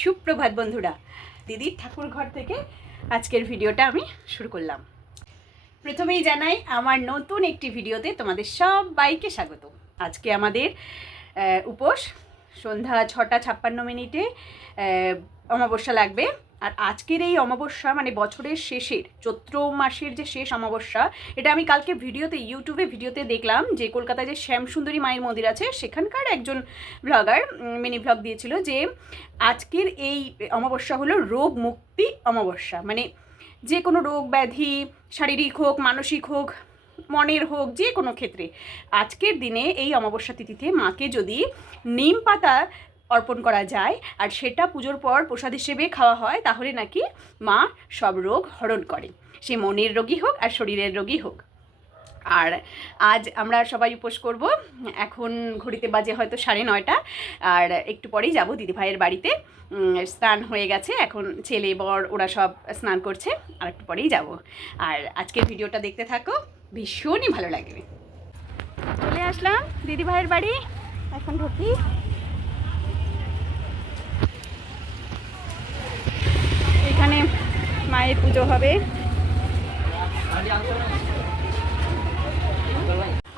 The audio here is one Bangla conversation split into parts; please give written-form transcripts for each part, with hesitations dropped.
সুপ্রভাত বন্ধুরা, দিদির ঠাকুর ঘর থেকে আজকের ভিডিওটা আমি শুরু করলাম। প্রথমেই জানাই আমার নতুন একটি ভিডিওতে তোমাদের সবাইকে স্বাগত। আজকে আমাদের উপোস, সন্ধ্যা 6:56 অমাবস্যা লাগবে। আর আজকের এই অমাবস্যা মানে বছরের শেষের চৈত্র মাসের যে শেষ অমাবস্যা, এটা আমি কালকে ভিডিওতে দেখলাম যে কলকাতায় যে শ্যামসুন্দরী মায়ের মন্দির আছে সেখানকার একজন ব্লগার মিনি ব্লগ দিয়েছিল যে আজকের এই অমাবস্যা হলো রোগ মুক্তি অমাবস্যা। মানে যে কোনো রোগ ব্যাধি, শারীরিক হোক, মানসিক হোক, মনের হোক, যে কোনো ক্ষেত্রে আজকের দিনে এই অমাবস্যা তিথিতে মাকে যদি নিম পাতা অর্পণ করা যায় আর সেটা পুজোর পর প্রসাদ হিসেবে খাওয়া হয়, তাহলে নাকি মা সব রোগ হরণ করে, সে মনের রোগী হোক আর শরীরের রোগী হোক। আর আজ আমরা সবাই উপোস করব। এখন ঘড়িতে বাজে হয়তো 9:30, আর একটু পরেই যাব দিদিভাইয়ের বাড়িতে। স্নান হয়ে গেছে, এখন ছেলে বর ওরা সব স্নান করছে, আর একটু পরেই যাব। আর আজকের ভিডিওটা দেখতে থাকো, ভীষণই ভালো লাগবে। চলে আসলাম দিদিভাইয়ের বাড়ি, এখন ঢুকি। এখানে মায়ের পুজো হবে।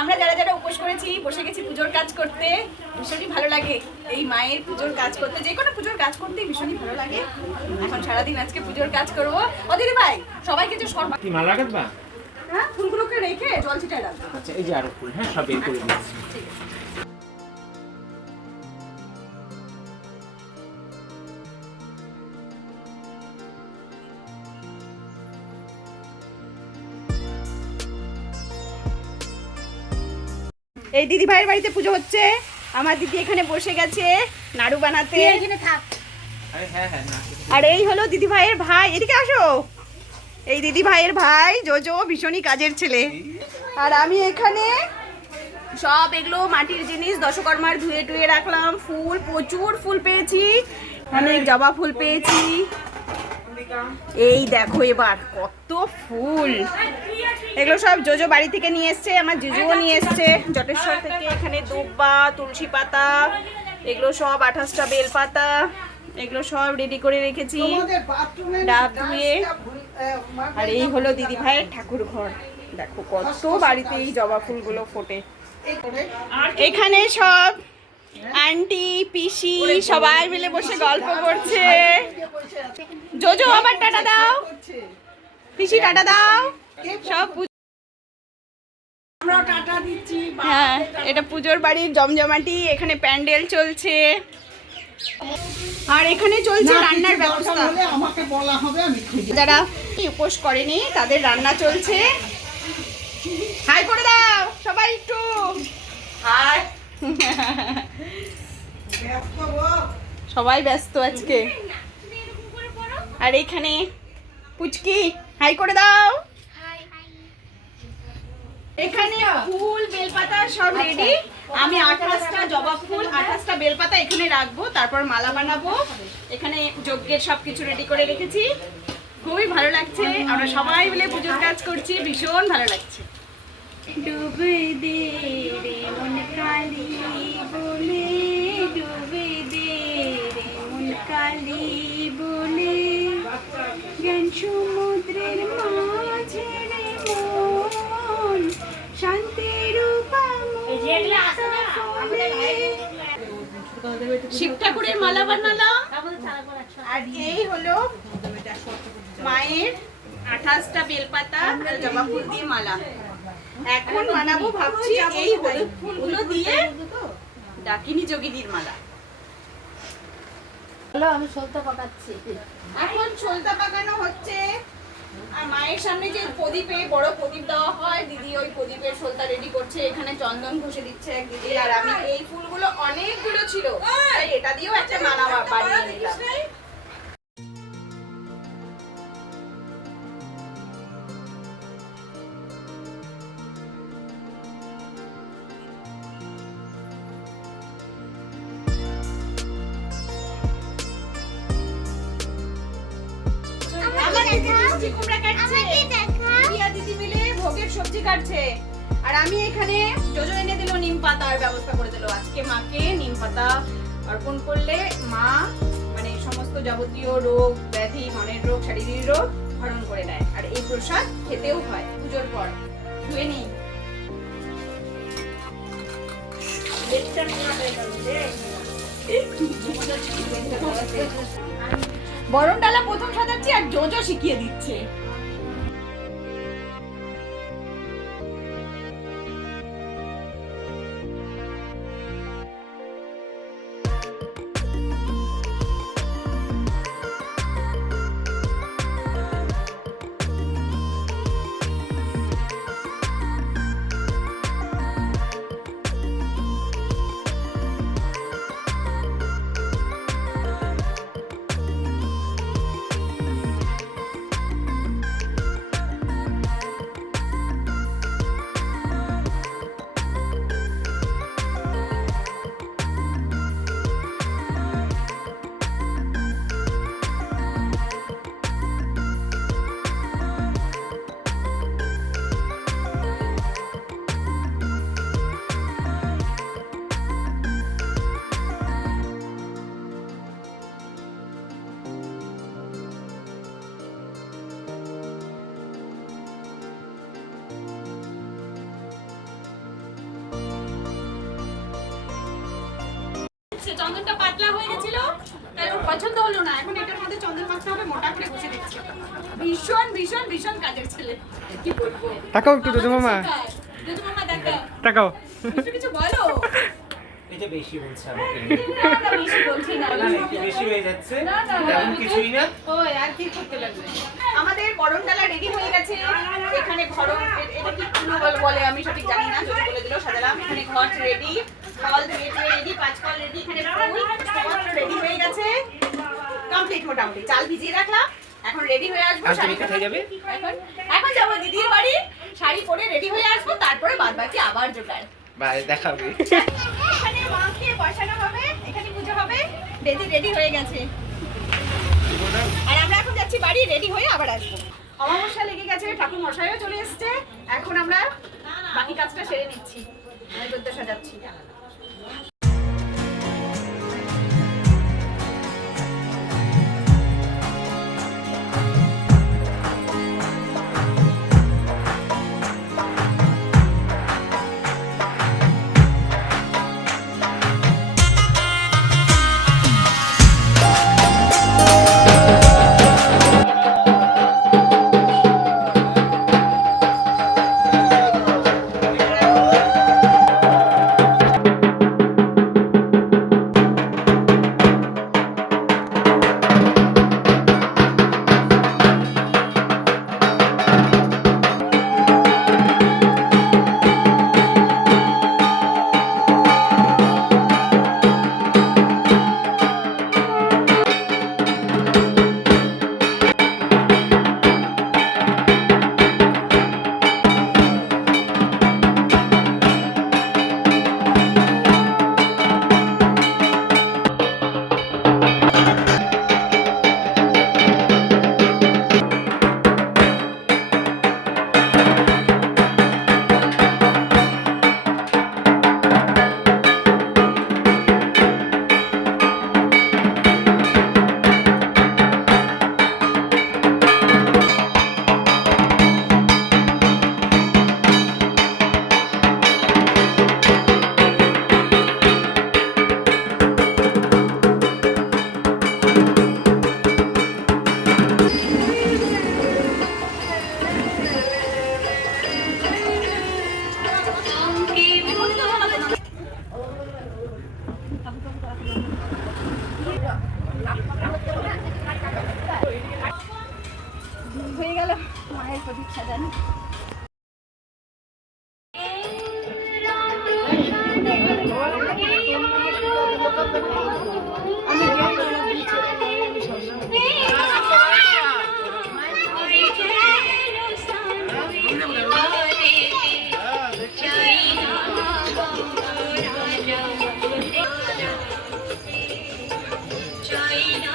আমরা যারা যারা উপোস করেছি বসে গেছি পুজোর কাজ করতে। ভীষণই ভালো লাগে এই মায়ের পুজোর কাজ করতে, যে কোনো পুজোর কাজ করতে ভীষণই ভালো লাগে। এখন সারাদিন আজকে পুজোর কাজ করবো। ও দিদি ভাই, সবাইকে যে কি মালা কাটবা? হ্যাঁ, ফুলগুলোকে রেখে জল ছিটায় রাখবো। আচ্ছা, এই যে আরো ফুল, হ্যাঁ সব বের করে দিচ্ছি। এই দিদি ভাইয়ের বাড়িতে পুজো হচ্ছে। আমার দিদি এখানে বসে গেছে নাড়ু বানাতে। আর এই হলো দিদি ভাইয়ের ভাই, এদিকে আসো। এই দিদি ভাইয়ের ভাই জোজো, ভীষণই কাজের ছেলে। আর আমি এখানে সব এগুলো মাটির জিনিস দশকর্মার ধুয়ে টুয়ে রাখলাম। ফুল, প্রচুর ফুল পেয়েছি, অনেক জবা ফুল পেয়েছি। এই দেখো এবার কত ফুল। এগুলো সব জোজো বাড়ি থেকে নিয়ে এসছে, আমার জিজুও নিয়ে এসছে জটেশ্বর থেকে। এখানে দুব্বা, তুলসী পাতা, এগুলো সব 28টা বেল পাতা, এগুলো সব রেডি করে রেখেছি ডাব ধুয়ে। আর এই হলো দিদি ভাইয়ের ঠাকুর ঘর। দেখো কত বাড়িতে এই জবা ফুলগুলো ফোটে। এখানে সব আন্টি পিসি সবাই মিলে বসে গল্প করছে। জোজো আবার টাটা দাও, পিসি টাটা দাও। সব আমরা টাটা দিচ্ছি। হ্যাঁ, এটা পুজোর বাড়ির জমজমাটি। এখানে প্যান্ডেল চলছে আর এখানে চলছে রান্নার ব্যবস্থা। আমাকে বলা হবে, আমি যারা উপোস করেনি তাদের রান্না চলছে। হাই করে দাও সবাই একটু। হাই। সবাই ব্যস্ত আজকে। আর এখানে পুচকি, হাই করে দাও। এখানে ফুল, বেলপাতা সব রেডি। আমি 28টা জবা ফুল, 28টা বেলপাতা এখানে রাখবো, তারপর মালা বানাবো। এখানে যজ্ঞের সবকিছু রেডি করে রেখেছি। খুবই ভালো লাগছে, আমরা সবাই মিলে পুজোর কাজ করছি, ভীষণ ভালো লাগছে। ডুবে দে রে মন কালি বলে, ডুবে দে রে মন কালি বলে, জ্ঞান সমুদ্রের মাঝে রে মন শান্তির শিব ঠাকুরের মালা বানালাম। আর এই হলো মায়ের 28টা বেলপাতা আর জবা ফুল দিয়ে মালা। এখন বানাবো ভাবছি এই হলুদ ফুলগুলো দিয়ে ডাকিনী যোগিনীর মালা। আমি সলতা পাকাচ্ছি। এখন সলতা পাকানো হচ্ছে। আর মায়ের সামনে যে প্রদীপে বড় প্রদীপ দেওয়া হয়, দিদি ওই প্রদীপের সলতা রেডি করছে। এখানে চন্দন ঘষে দিচ্ছে এক দিদি। আর আমি এই ফুলগুলো অনেকগুলো ছিল, তাই এটা দিয়েও একটা মালা বানিয়ে নিলাম। দিদি মিলে ভোগের সবজি কাটছে। আর আমি এখানে জোজো এনে দিল নিম পাতার ব্যবস্থা করে দিল। আজকে মাকে নিম পাতা অর্পণ করলে মা মানে সমস্ত যাবতীয় রোগ ব্যাধি, মনের রোগ, শারীরিক রোগ হরণ করে নেয়। আর এই প্রসাদ খেতেও হয় পুজোর পর। ধুয়ে নিই। বরণ ডালা প্রথম সাজাচ্ছি আর জোজো শিখিয়ে দিচ্ছে। চন্দনটা পাতলা হয়ে গেছিল, তাই ওর পছন্দ হলো না। এখন এটার মধ্যে চন্দন মাখতে হবে, মোটা করে ঘষে দিচ্ছি। ভীষণ ভীষণ ভীষণ কাজের ছেলে, কি বলবো। তাকাও একটু দুধু মামা, দুধু মামা দেখা, তাকাও। কিছু কিছু বলো। এটা বেশি বলছে আমাকে। না না বেশি বলছি না, না একটু বেশি হয়ে যাচ্ছে। না, না, না, তেমন কিছুই না। ওই আর কি করতে লাগবে। আমাদের বরণ ডালা রেডি হয়ে গেছে। এখানে ঘরণ, এটা কি কুলো বলে আমি সঠিক জানি না, যদি বলে দিল সাজালাম। এখানে ঘট রেডি, ফল ধুয়ে রেডি, 5 ফল রেডি, এখানে ফুল সমস্ত রেডি হয়ে গেছে। কমপ্লিট মোটামুটি। চাল ভিজিয়ে রাখলাম, এখন রেডি হয়ে আসবো। আর তুমি কোথায় যাবে? এখন যাবো দিদির বাড়ি, শাড়ি পরে রেডি হয়ে আসবো, তারপরে বাদ বাকি আবার জোগাড়। বাইরে দেখাবে। এখানে মাকে বসানো হবে, এখানে পুজো হবে, রেডি হয়ে গেছে। আর আমরা এখন যাচ্ছি বাড়ি, রেডি হয়ে আবার আসবো। অমাবস্যা লেগে গেছে, ঠাকুর মশাইও চলে এসেছে। এখন আমরা বাকি কাজটা সেরে নিচ্ছি। আমি গদ্য সাজাচ্ছি। হয়ে গেল মায়ের প্রদীপ সাজানো। China.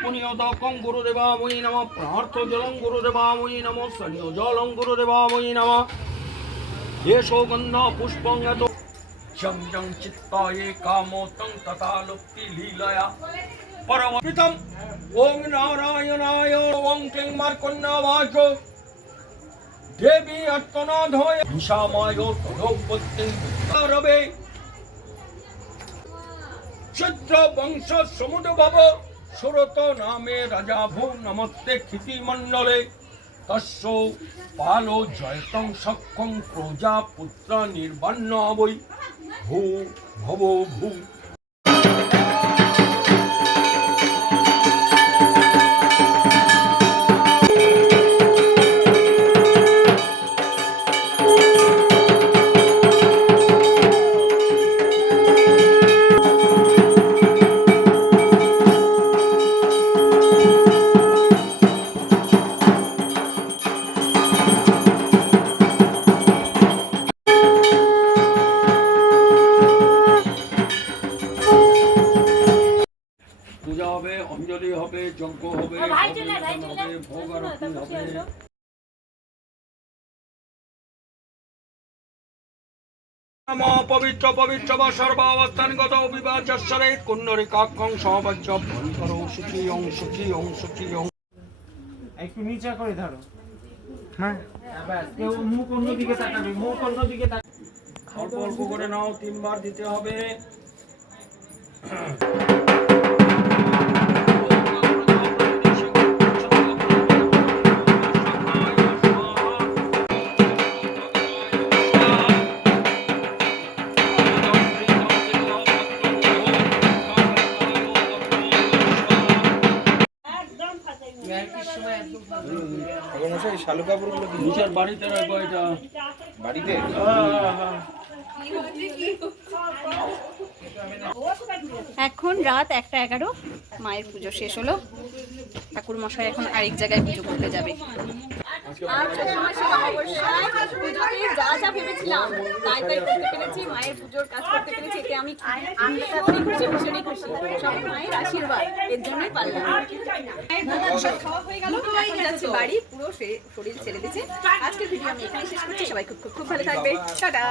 পুনিয়তকং গুরুদেবাময়ী নমঃ প্রার্থ জলং গুরুদেবাময়ী নমঃ সনিয় জলং গুরুদেবাময়ী নমঃ येषो गन्धा पुष्पं यतो जं जं चित्ताये कामो तं तथा लुप्ति लीलया परमपितम् ॐ नारायणाय ॐ क्लीं मार्कण्डवाचो देवी अत्तनाथोय ईशामायो तदोपत्तिं रवे चित्र वंश समुद्भव सुरत नामे राजा भू नमस्ते क्षिति मंडले तस्यो पालो जयतं सख्यं प्रजापुत्र निर्बन्न वै भू भवो भू পূজা হবে, অঞ্জলি হবে, যজ্ঞ হবে, হবে, ভোগ আরতি হবে। নমো পবিত্র পবিত্র বা সর্বাবস্থানগত বিবাচরে কুণ্ডরিকাক্ষং সহবাচ্য ভঞ্করো শুচি অং একটু নিচে করে ধরো। হ্যাঁ ব্যাস, কেউ মুখ অন্যদিকে তাকাবে, মুখ অন্যদিকে তাকাবে। অল্প অল্প করে নাও, 3 বার দিতে হবে। নিচের বাড়িতে রাখবো এটা। বাড়িতে এখন রাত 1:11, মায়ের পুজো শেষ হলো। ঠাকুর মশাই এখন আরেক জায়গায় পুজো করতে যাবে। যা যা ভেবেছিলাম তাই তাই করতে পেরেছি, মায়ের পুজোর কাজ করতে পেরেছি, এতে আমি ভীষণই খুশি। সব মায়ের আশীর্বাদ, এর জন্যই পারলাম। খাওয়া হয়ে গেল, এখন যাচ্ছে বাড়ি, পুরো শরীর ছেড়ে দিচ্ছে। আজকের ভিডিও আমি এখানে শেষ করছি। সবাই খুব খুব খুব ভালো থাকবে। টাটা।